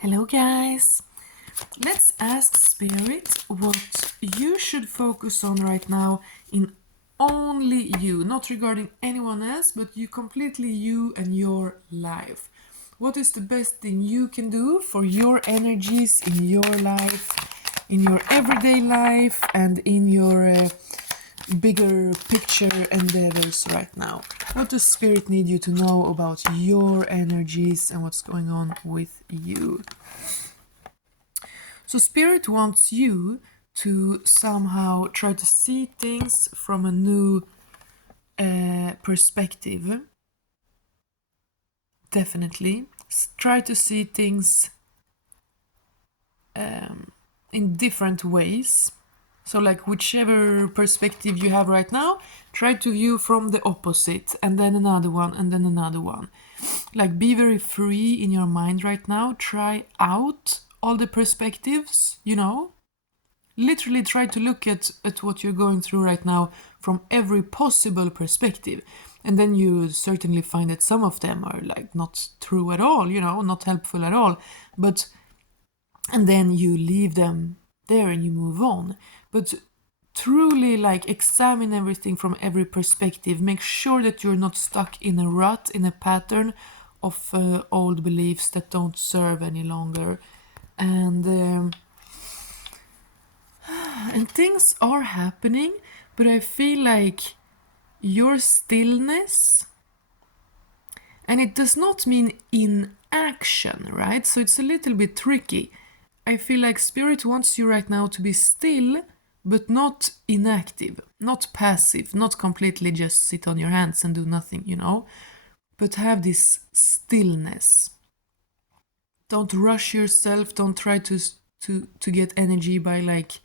Hello, guys. Let's ask Spirit what you should focus on right now in only you, not regarding anyone else, but you completely you and your life. What is the best thing you can do for your energies in your life, in your everyday life, and in your bigger picture endeavors right now? What does Spirit need you to know about your energies and what's going on with you? So Spirit wants you to somehow try to see things from a new perspective. Definitely. Try to see things in different ways. So like whichever perspective you have right now, try to view from the opposite and then another one and then another one. Like be very free in your mind right now. Try out all the perspectives, literally try to look at what you're going through right now from every possible perspective. And then you certainly find that some of them are like not true at all, not helpful at all. And then you leave them there and you move on. But truly like examine everything from every perspective. Make sure that you're not stuck in a rut, in a pattern of old beliefs that don't serve any longer. And things are happening, but I feel like your stillness, and it does not mean inaction, right? So it's a little bit tricky. I feel like Spirit wants you right now to be still, but not inactive, not passive, not completely just sit on your hands and do nothing, but have this stillness. Don't rush yourself. Don't try to get energy by like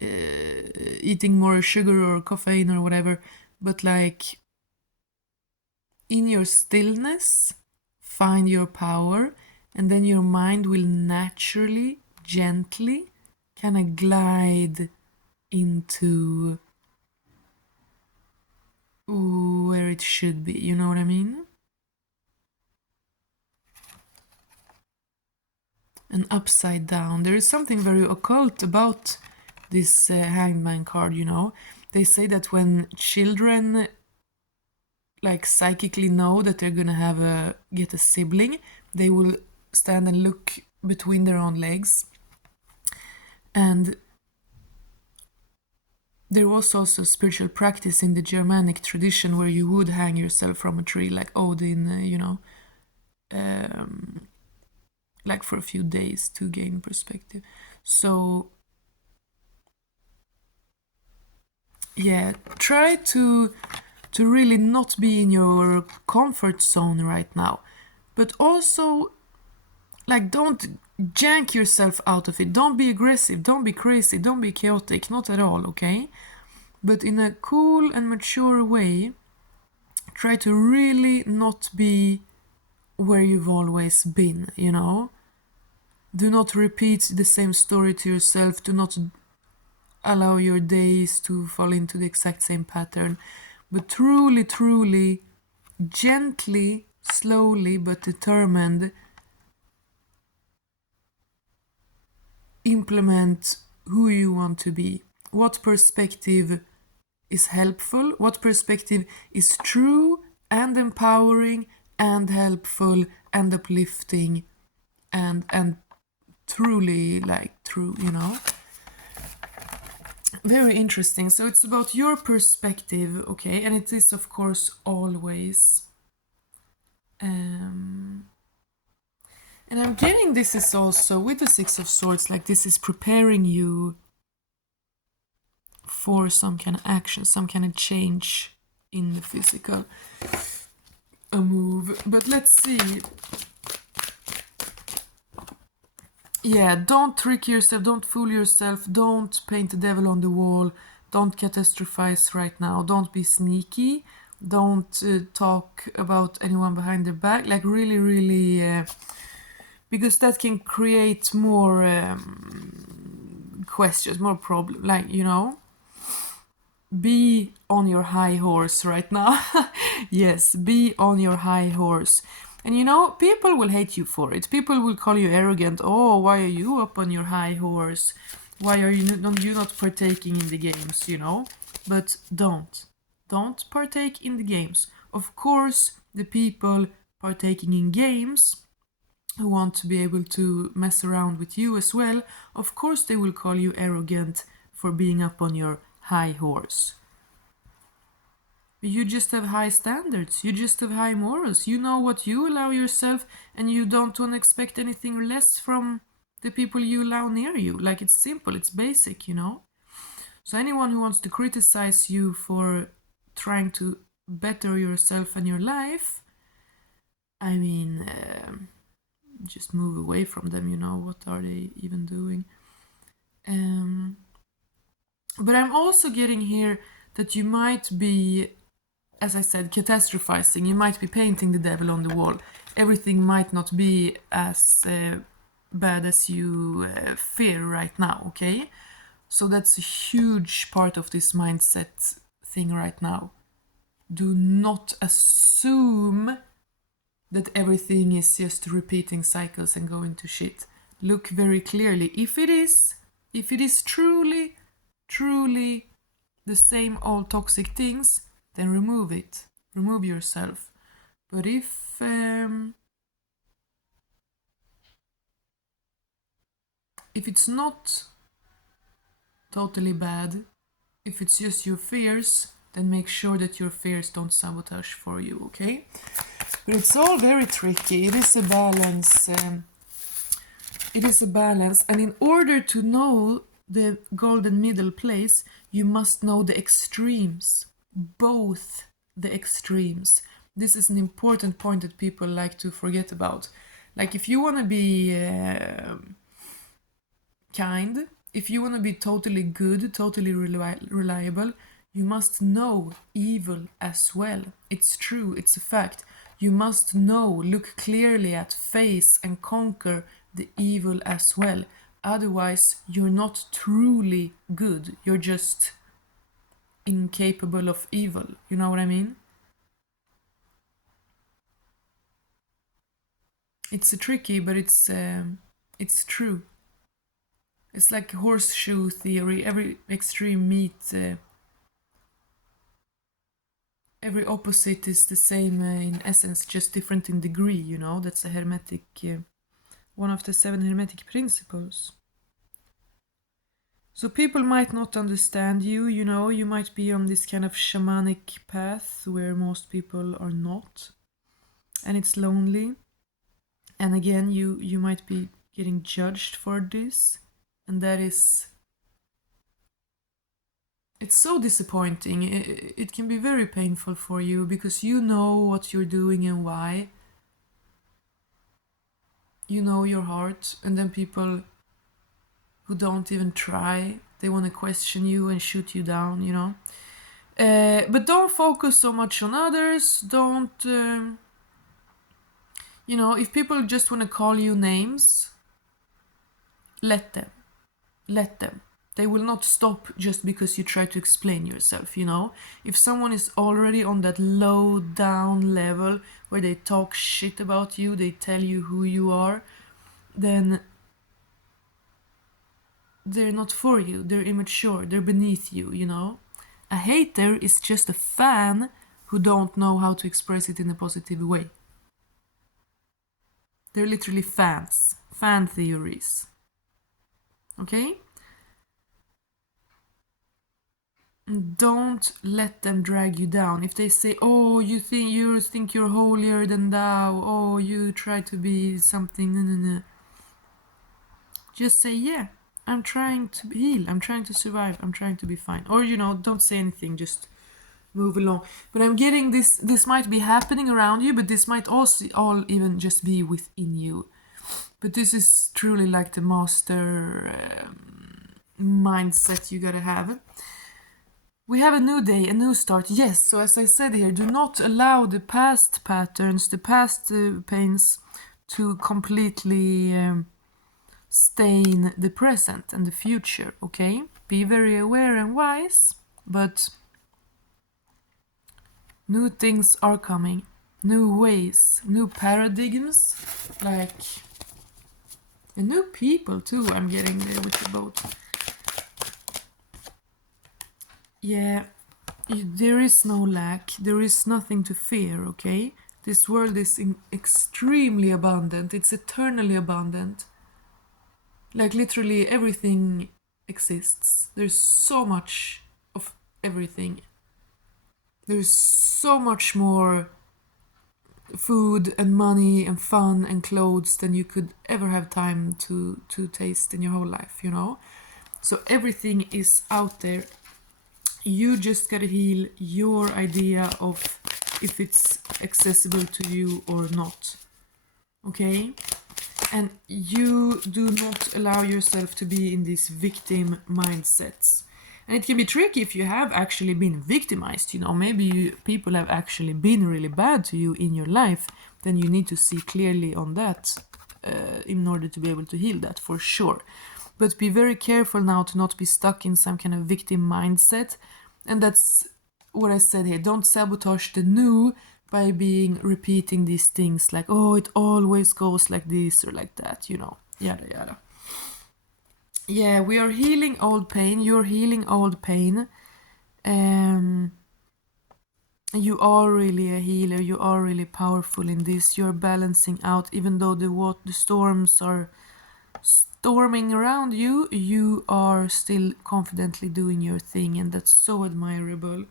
eating more sugar or caffeine or whatever, but like in your stillness, find your power, and then your mind will naturally, gently kind of glide into where it should be. You know what I mean? And upside down. There is something very occult about this hangman card, They say that when children like psychically know that they're gonna get a sibling, they will stand and look between their own legs. And there was also spiritual practice in the Germanic tradition where you would hang yourself from a tree like Odin, like for a few days to gain perspective. So yeah, try to really not be in your comfort zone right now, but also like don't jank yourself out of it. Don't be aggressive, don't be crazy, don't be chaotic, not at all, okay? But in a cool and mature way, try to really not be where you've always been, Do not repeat the same story to yourself. Do not allow your days to fall into the exact same pattern, but truly, truly, gently, slowly, but determined, implement who you want to be. What perspective is helpful? What perspective is true and empowering and helpful and uplifting and truly like true, Very interesting. So it's about your perspective, okay? And it is, of course, always. And I'm getting this is also with the Six of Swords, like this is preparing you for some kind of action, some kind of change in the physical, a move. But let's see. Yeah, don't trick yourself, don't fool yourself, don't paint the devil on the wall, don't catastrophize right now, don't be sneaky, don't talk about anyone behind their back, like really, really, because that can create more questions, more problems, like, be on your high horse right now. Yes, be on your high horse. And you know, people will hate you for it. People will call you arrogant. Oh, why are you up on your high horse? Why are you not partaking in the games, you know? But don't partake in the games. Of course, the people partaking in games who want to be able to mess around with you as well, of course they will call you arrogant for being up on your high horse. You just have high standards, you just have high morals, you know what you allow yourself, and you don't want to expect anything less from the people you allow near you. Like, it's simple, it's basic, you know? So anyone who wants to criticize you for trying to better yourself and your life, I mean, just move away from them, you know? What are they even doing? But I'm also getting here that you might be, as I said, catastrophizing. You might be painting the devil on the wall. Everything might not be as bad as you fear right now, okay? So that's a huge part of this mindset thing right now. Do not assume that everything is just repeating cycles and going to shit. Look very clearly. If it is truly the same old toxic things, then remove it. Remove yourself. But if it's not totally bad, if it's just your fears, then make sure that your fears don't sabotage for you, okay? But it's all very tricky. It is a balance. And in order to know the golden middle place, you must know the extremes. Both the extremes. This is an important point that people like to forget about. Like, if you want to be kind, if you want to be totally good, totally reliable, you must know evil as well. It's true, it's a fact. You must know, look clearly at, face and conquer the evil as well. Otherwise, you're not truly good. You're just incapable of evil. You know what I mean? It's tricky, but it's true. It's like horseshoe theory. Every extreme meet, every opposite is the same in essence, just different in degree, you know? That's a Hermetic, one of the 7 Hermetic principles. So people might not understand you, you know? You might be on this kind of shamanic path where most people are not. And it's lonely. And again, you might be getting judged for this. And that is... It's so disappointing. It can be very painful for you because you know what you're doing and why. You know your heart, and then people who don't even try, they want to question you and shoot you down, you know. But don't focus so much on others. Don't, you know, if people just want to call you names, let them. Let them. They will not stop just because you try to explain yourself, you know? If someone is already on that low down level where they talk shit about you, they tell you who you are, then they're not for you. They're immature. They're beneath you, you know? A hater is just a fan who don't know how to express it in a positive way. They're literally fans. Fan theories. Okay? Don't let them drag you down. If they say, oh, you think you're holier than thou, oh, you try to be something, just say, yeah, I'm trying to heal, I'm trying to survive, I'm trying to be fine. Or, you know, don't say anything, just move along. But I'm getting this might be happening around you, but this might also all even just be within you. But this is truly like the master mindset you gotta have. We have a new day, a new start. Yes, so as I said here, do not allow the past patterns, the past pains to completely stain the present and the future, okay? Be very aware and wise, but new things are coming. new ways, new paradigms, like, and new people too. I'm getting there with the boat. Yeah, there is no lack, there is nothing to fear, okay? This world is extremely abundant, it's eternally abundant. Like literally everything exists. There's so much of everything. There's so much more food and money and fun and clothes than you could ever have time to taste in your whole life, you know? So everything is out there. You just gotta heal your idea of if it's accessible to you or not. Okay? And you do not allow yourself to be in these victim mindsets. And it can be tricky if you have actually been victimized, you know, maybe people have actually been really bad to you in your life, then you need to see clearly on that in order to be able to heal that, for sure. But be very careful now to not be stuck in some kind of victim mindset. And that's what I said here. Don't sabotage the new by repeating these things like, oh, it always goes like this or like that, you know, yada yada. Yeah, we are healing old pain. You're healing old pain. You are really a healer. You are really powerful in this. You're balancing out, even though the storms are storming around you, you are still confidently doing your thing, and that's so admirable.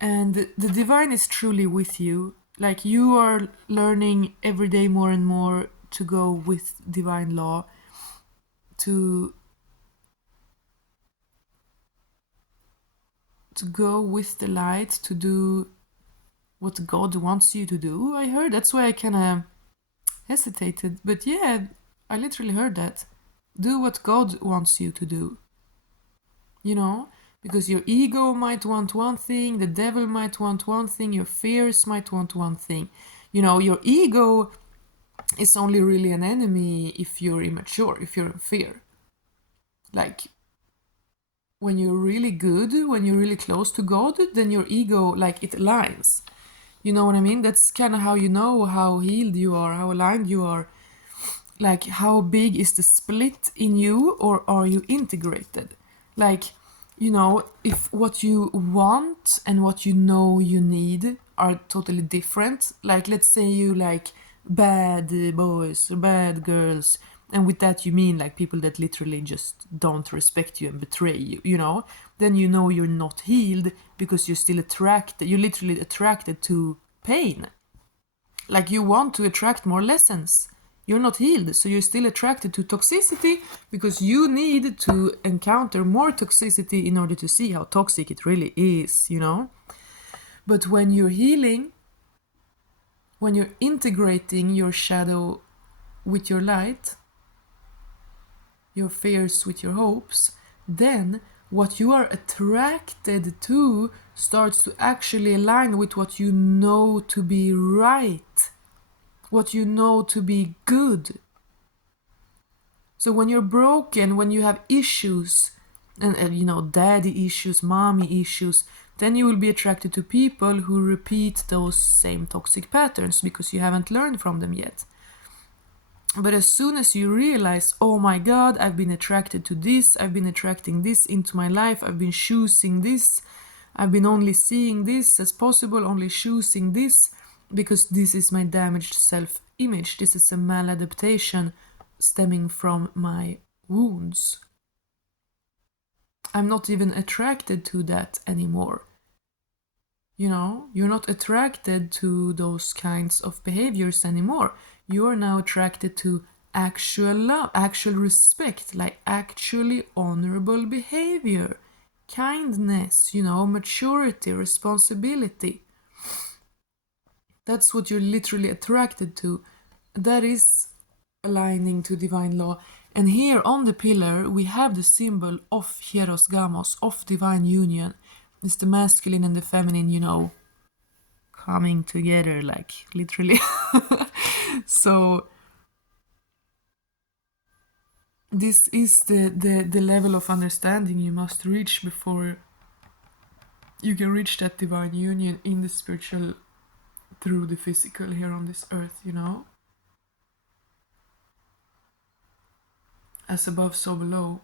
And the divine is truly with you. Like, you are learning every day more and more to go with divine law, to go with the light, to do what God wants you to do. I heard, that's why I kind of hesitated, but yeah, I literally heard that. Do what God wants you to do, you know, because your ego might want one thing, the devil might want one thing, your fears might want one thing. You know, your ego is only really an enemy if you're immature, if you're in fear. Like, when you're really good, when you're really close to God, then your ego, like, it aligns. You know what I mean? That's kind of how you know how healed you are, how aligned you are. Like, how big is the split in you, or are you integrated? Like, you know, if what you want and what you know you need are totally different. Like, let's say you like bad boys or bad girls, and with that you mean like people that literally just don't respect you and betray you, you know, then you know you're not healed, because you're still attracted, you're literally attracted to pain. Like, you want to attract more lessons. You're not healed, so you're still attracted to toxicity because you need to encounter more toxicity in order to see how toxic it really is, you know? But when you're healing, when you're integrating your shadow with your light, your fears with your hopes, then what you are attracted to starts to actually align with what you know to be right, what you know to be good. So when you're broken, when you have issues, and you know, daddy issues, mommy issues, then you will be attracted to people who repeat those same toxic patterns because you haven't learned from them yet. But as soon as you realize, oh my God, I've been attracted to this, I've been attracting this into my life, I've been choosing this, I've been only seeing this as possible, only choosing this, because this is my damaged self-image, this is a maladaptation stemming from my wounds. I'm not even attracted to that anymore. You know, you're not attracted to those kinds of behaviors anymore. You are now attracted to actual love, actual respect, like actually honorable behavior, kindness, you know, maturity, responsibility. That's what you're literally attracted to. That is aligning to divine law. And here on the pillar, we have the symbol of Hieros Gamos, of divine union. It's the masculine and the feminine, you know, coming together, like literally. So this is the level of understanding you must reach before you can reach that divine union in the spiritual through the physical here on this earth, you know? As above, so below.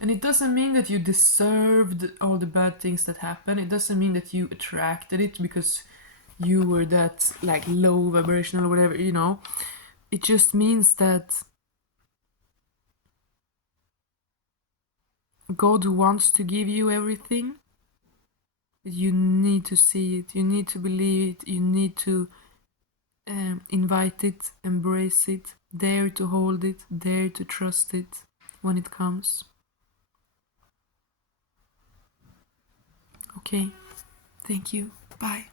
And it doesn't mean that you deserved all the bad things that happen. It doesn't mean that you attracted it because you were that like low vibrational or whatever, you know. It just means that God wants to give you everything. You need to see it, you need to believe it, you need to invite it, embrace it, dare to hold it, dare to trust it when it comes. Okay, thank you. Bye.